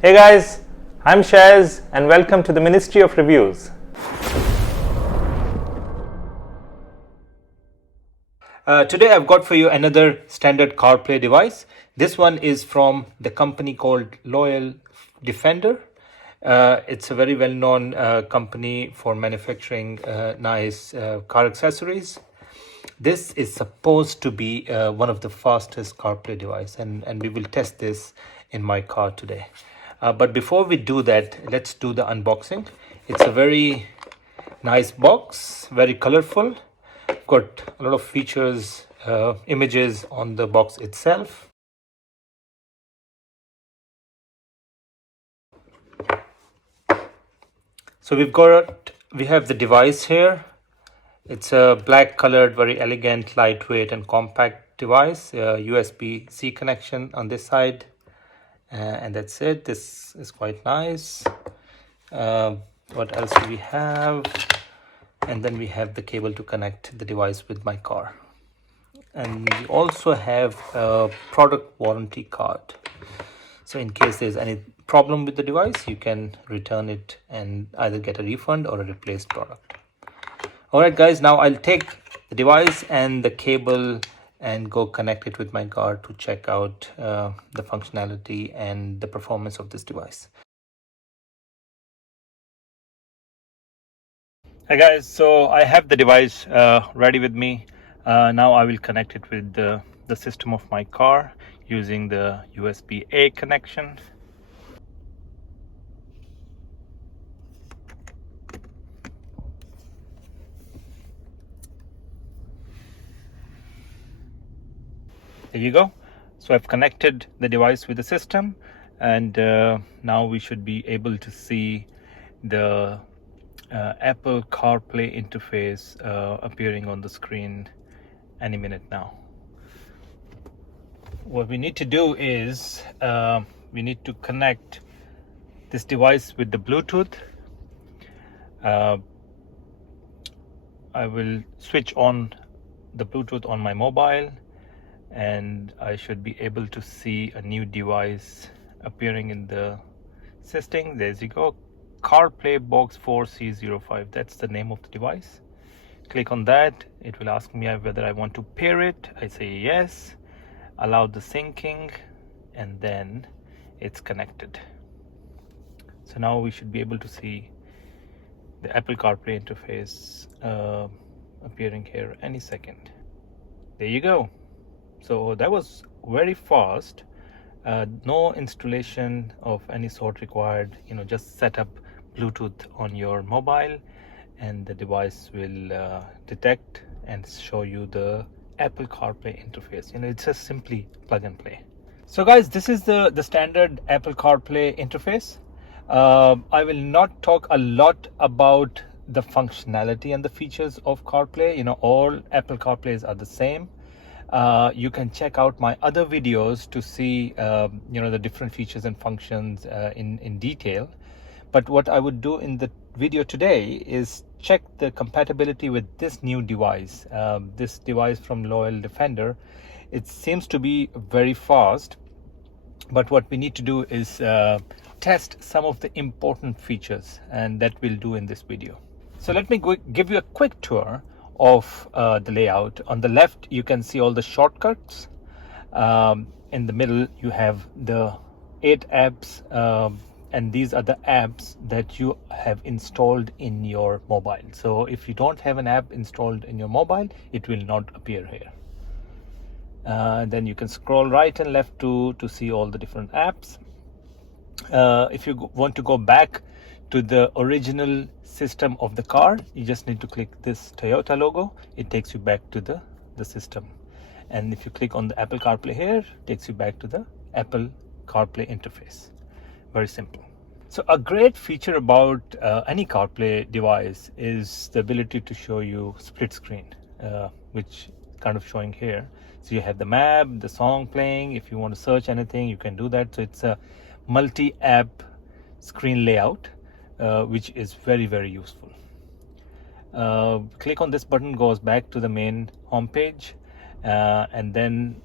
Hey guys, I'm Shaz and welcome to the Ministry of Reviews. Today I've got for you another standard CarPlay device. This one is from the company called Loyal Defender. It's a very well-known company for manufacturing nice car accessories. This is supposed to be one of the fastest CarPlay device, and we will test this in my car today. But before we do that, let's do the unboxing. It's a very nice box, very colorful. Got a lot of features, images on the box itself. So we have the device here. It's a black colored, very elegant, lightweight and compact device. USB-C connection on this side, and that's it. This is quite nice. What else do we have? And then we have the cable to connect the device with my car. And we also have a product warranty card. So in case there's any problem with the device, you can return it and either get a refund or a replaced product. Alright guys, now I'll take the device and the cable and go connect it with my car to check out the functionality and the performance of this device. Hi guys, so I have the device ready with me. Now I will connect it with the system of my car using the USB-A connection. There you go. So I've connected the device with the system, and now we should be able to see the Apple CarPlay interface appearing on the screen any minute now. What we need to do is we need to connect this device with the Bluetooth. I will switch on the Bluetooth on my mobile, and I should be able to see a new device appearing in the system. There you go, CarPlay Box 4C05. That's the name of the device. Click on that. It will ask me whether I want to pair it. I say yes, allow the syncing, and then it's connected. So now we should be able to see the Apple CarPlay interface appearing here any second. There you go. So that was very fast. No installation of any sort required. Just set up Bluetooth on your mobile and the device will detect and show you the Apple CarPlay interface. It's just simply plug and play. So guys, this is the standard Apple CarPlay interface. I will not talk a lot about the functionality and the features of CarPlay. All Apple CarPlays are the same. You can check out my other videos to see the different features and functions in detail. But what I would do in the video today is check the compatibility with this new device. This device from Loyal Defender. It seems to be very fast, but what we need to do is test some of the important features, and that we'll do in this video. So let me give you a quick tour of the layout. On the left you can see all the shortcuts. In the middle you have the 8 apps, and these are the apps that you have installed in your mobile. So if you don't have an app installed in your mobile, it will not appear here. Then you can scroll right and left to see all the different apps. If you want to go back to the original system of the car, you just need to click this Toyota logo. It takes you back to the system. And if you click on the Apple CarPlay here, it takes you back to the Apple CarPlay interface. Very simple. So a great feature about any CarPlay device is the ability to show you split screen, which kind of showing here. So you have the map, the song playing. If you want to search anything, you can do that. So it's a multi-app screen layout, which is very, very useful. Click on this button, goes back to the main home page, and then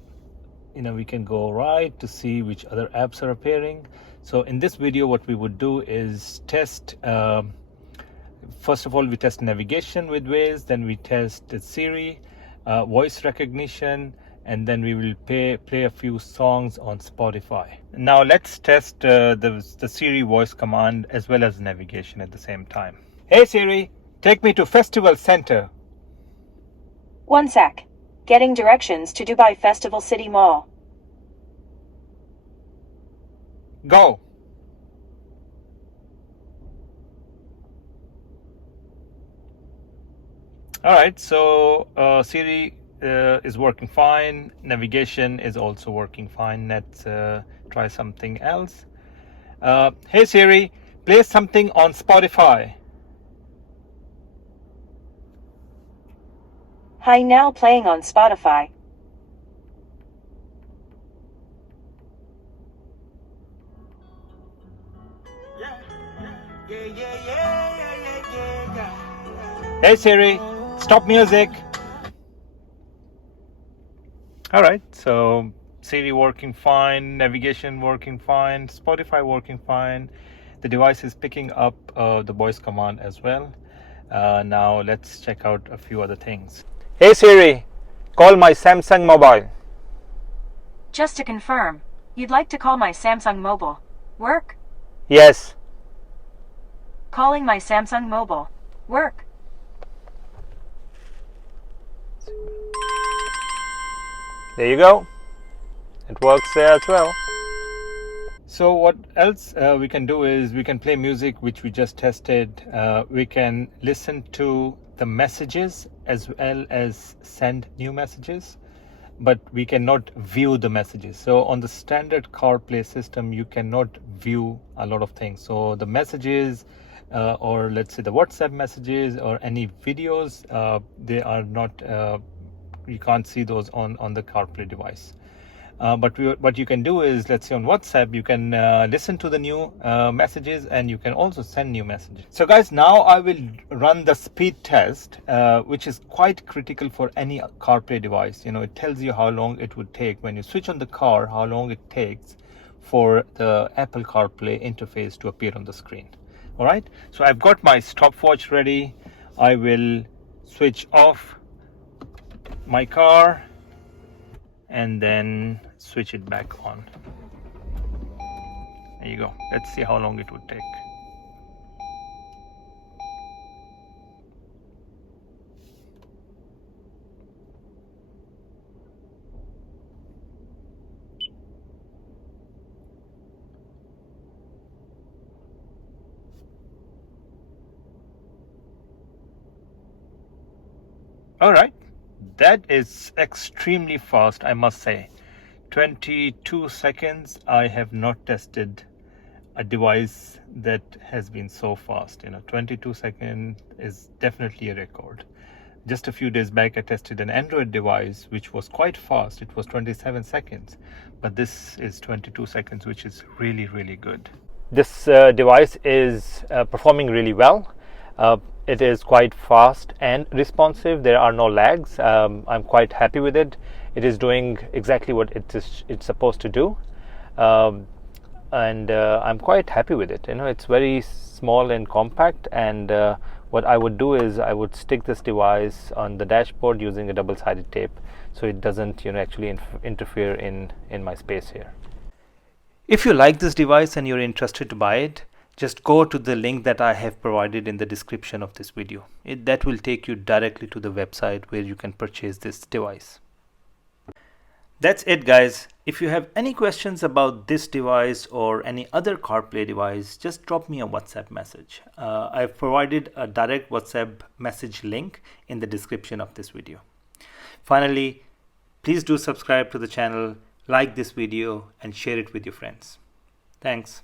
we can go right to see which other apps are appearing. So in this video, what we would do is test, first of all, we test navigation with Waze, then we test the Siri, voice recognition, and then we will play a few songs on Spotify. Now let's test the Siri voice command as well as navigation at the same time. Hey Siri, take me to Festival Center. One sec. Getting directions to Dubai Festival City Mall. Go. All right, so Siri is working fine. Navigation is also working fine. Let's try something else. Hey Siri, play something on Spotify. Hi, now playing on Spotify. Hey Siri, stop music. All right, so Siri working fine, navigation working fine, Spotify working fine. The device is picking up the voice command as well. Now let's check out a few other things. Hey Siri, call my Samsung mobile. Just to confirm, you'd like to call my Samsung Mobile. Work? Yes. Calling my Samsung Mobile. Work. There you go. It works there as well. So what else we can do is we can play music, which we just tested. We can listen to the messages as well as send new messages, but we cannot view the messages. So on the standard CarPlay system, you cannot view a lot of things. So the messages, or let's say the WhatsApp messages or any videos, they are not, you can't see those on the CarPlay device. But what you can do is, let's say on WhatsApp, you can listen to the new messages, and you can also send new messages. So guys, now I will run the speed test, which is quite critical for any CarPlay device. It tells you how long it would take when you switch on the car, how long it takes for the Apple CarPlay interface to appear on the screen. All right, so I've got my stopwatch ready. I will switch off my car and then switch it back on. There you go. Let's see how long it would take. All right, that is extremely fast, I must say. 22 seconds. I have not tested a device that has been so fast. 22 seconds is definitely a record. Just a few days back, I tested an Android device which was quite fast. It was 27 seconds, but this is 22 seconds, which is really, really good. This device is performing really well. It is quite fast and responsive. There are no lags. I'm quite happy with it. It is doing exactly what it's supposed to do, and I'm quite happy with it. It's very small and compact, and what I would do is I would stick this device on the dashboard using a double-sided tape, so it doesn't actually interfere in my space here. If you like this device and you're interested to buy it, just go to the link that I have provided in the description of this video. That will take you directly to the website where you can purchase this device. That's it, guys. If you have any questions about this device or any other CarPlay device, just drop me a WhatsApp message. I've provided a direct WhatsApp message link in the description of this video. Finally, please do subscribe to the channel, like this video, and share it with your friends. Thanks.